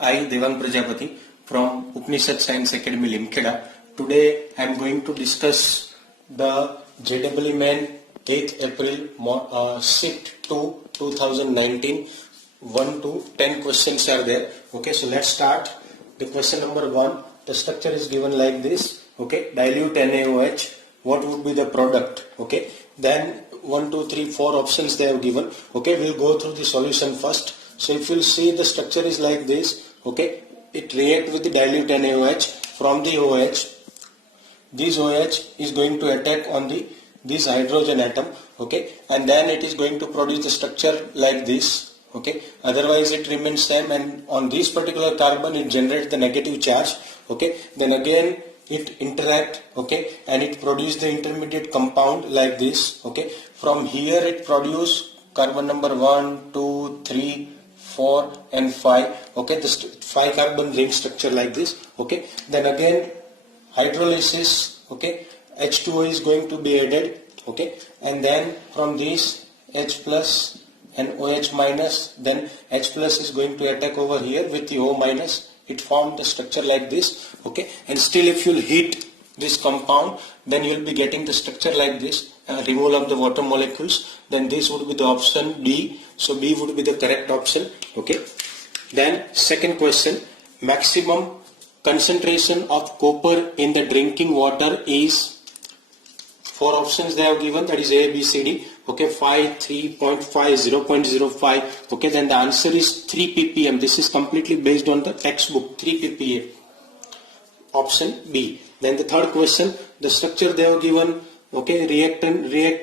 I, Devang Prajapati from Upanishad Science Academy Limkeda. Today I am going to discuss the JEE Main 8th April Shift 2 2019. 1 to 10 questions are there. Okay, so let's start. The question number 1, the structure is given like this. Okay, dilute NaOH. What would be the product? Okay, then 1, 2, 3, 4 options they have given. Okay, we'll go through the solution first. So if you'll see, the structure is like this. Okay, it reacts with the dilute NaOH. From the OH, this OH is going to attack on this hydrogen atom. Okay, and then it is going to produce the structure like this. Okay, otherwise it remains same, and on this particular carbon it generates the negative charge. Okay, then again it interact, okay, and it produce the intermediate compound like this. Okay, from here it produce carbon number 1, 2, 3, 4 and 5. Okay, this 5 carbon ring structure like this. Okay, then again hydrolysis. Okay, H2O is going to be added. Okay, and then from this H plus and OH minus, then H plus is going to attack over here with the O minus. It formed the structure like this. Okay, and still if you heat this compound, then you will be getting the structure like this, removal of the water molecules. Then this would be the option D. So B would be the correct option. Okay, then second question, maximum concentration of copper in the drinking water is, 4 options they have given, that is A, B, C, D. Okay, 5, 3.5, 0.05. Okay, then the answer is 3 ppm. This is completely based on the textbook, 3 ppm. Option B. Then the third question, the structure they have given. Okay, react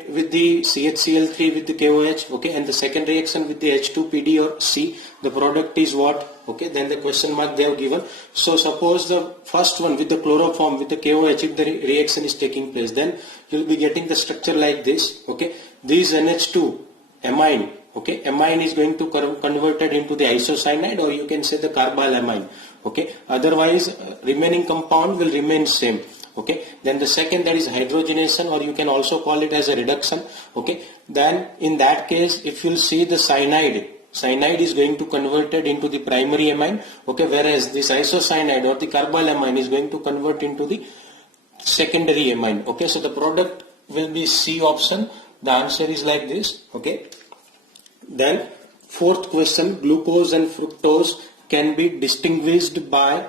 with the CHCl3 with the KOH. Okay, and the second reaction with the H2PD or C. The product is what? Okay, then the question mark they have given. So suppose the first one with the chloroform with the KOH, if the reaction is taking place, then you will be getting the structure like this. Okay, this NH2 amine. Okay, amine is going to converted into the isocyanide, or you can say the carbylamine. Okay, otherwise remaining compound will remain same. Okay, then the second, that is hydrogenation, or you can also call it as a reduction. Okay, then in that case if you'll see the cyanide is going to converted into the primary amine. Okay, whereas this isocyanide or the carbylamine is going to convert into the secondary amine. Okay, so the product will be C option. The answer is like this. Okay, then fourth question, glucose and fructose can be distinguished by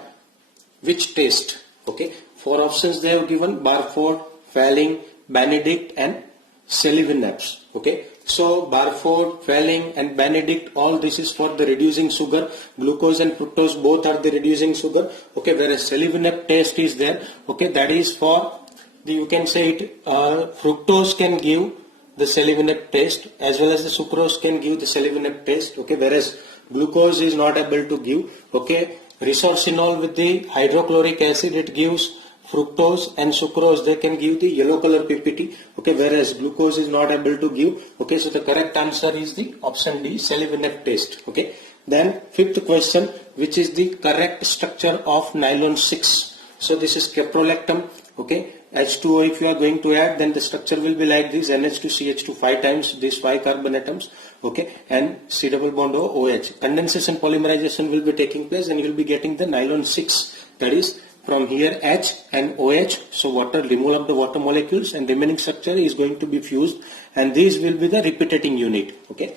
which test? Okay, 4 options they have given: Barford, Fehling, Benedict and Selivaneks. Okay, so Barford, Fehling and Benedict, all this is for the reducing sugar. Glucose and fructose both are the reducing sugar. Okay, whereas Selivaneks test is there. Okay, that is for the, you can say it, fructose can give the Selivaneks taste, as well as the sucrose can give the Selivaneks taste. Okay, whereas glucose is not able to give. Okay, resorcinol with the hydrochloric acid, it gives fructose, and sucrose they can give the yellow color PPT. Okay, whereas glucose is not able to give. Okay, so the correct answer is the option D, Selivaneks taste. Okay, then fifth question, which is the correct structure of nylon 6? So this is caprolactam. Okay, H2O if you are going to add, then the structure will be like this: NH2CH2 5 times these 5 carbon atoms. Okay, and C double bond OH. Condensation polymerization will be taking place, and you will be getting the nylon 6, that is from here H and OH. So water, removal of the water molecules, and remaining structure is going to be fused, and these will be the repeating unit. Okay,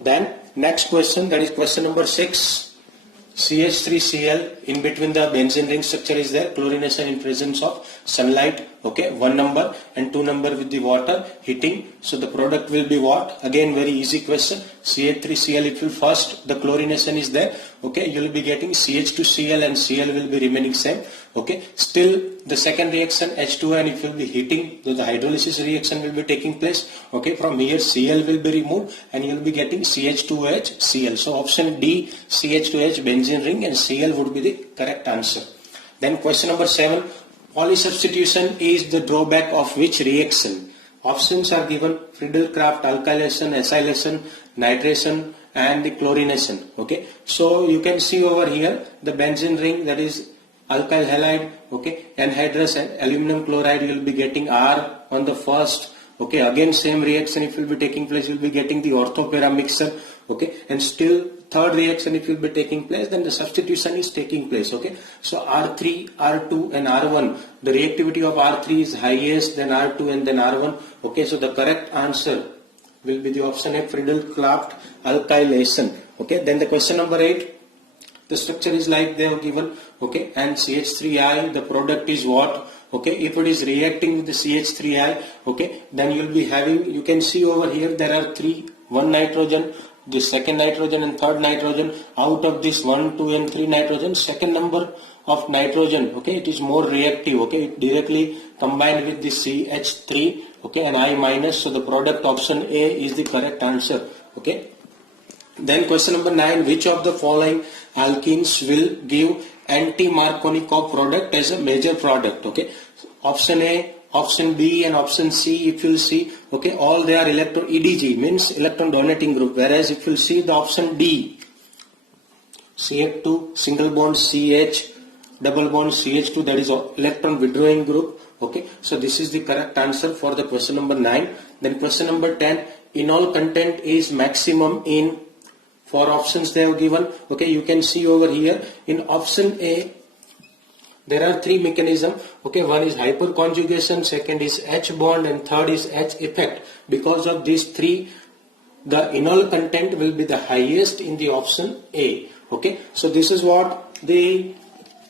then next question, that is question number 6. CH3Cl, in between the benzene ring structure is there, chlorination in presence of sunlight. Okay, 1 number, and 2 number with the water heating. So the product will be what? Again very easy question. CH3Cl, it will first, the chlorination is there. Okay, you will be getting CH2Cl, and Cl will be remaining same. Okay, still the second reaction H2O, and it will be heating, so the hydrolysis reaction will be taking place. Okay, from here Cl will be removed, and you will be getting CH2OH Cl. So option D, CH2H benzene ring, and Cl would be the correct answer. Then question number 7, polysubstitution is the drawback of which reaction? Options are given: Friedel-Crafts, alkylation, acylation, nitration and the chlorination. Okay, so you can see over here the benzene ring, that is alkyl halide. Okay, anhydrous and aluminum chloride, you will be getting R on the first. Okay, again same reaction if will be taking place, you'll be getting the orthopara mixture. Okay, and still third reaction if will be taking place, then the substitution is taking place. Okay, so R3, R2 and R1, the reactivity of R3 is highest, then R2 and then R1. Okay, so the correct answer will be the option A, Friedel-Crafts alkylation. Okay, then the question number 8, the structure is like they have given. Okay, and CH3I, the product is what? Okay, if it is reacting with the CH3I, okay, then you will be having, you can see over here there are one nitrogen, the second nitrogen and third nitrogen. Out of this 1, 2 and 3 nitrogen, second number of nitrogen, okay, it is more reactive. Okay, it directly combined with the CH3, okay, and I minus, so the product option A is the correct answer. Okay, then question number 9, which of the following alkenes will give anti-Markovnikov product as a major product? Okay, option A, option B and option C, if you see, okay, all they are electron EDG, means electron donating group, whereas if you see the option D, CH2 single bond CH double bond CH2, that is electron withdrawing group. Okay, so this is the correct answer for the question number 9. Then question number 10, enol content is maximum in, for options they have given. Okay, you can see over here in option A there are 3 mechanisms. Okay, one is hyperconjugation, second is H bond and third is H effect. Because of these 3, the enol content will be the highest in the option A. Okay, so this is what the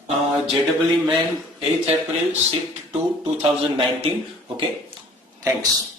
JEE main 8th April shift to 2019. Okay, thanks.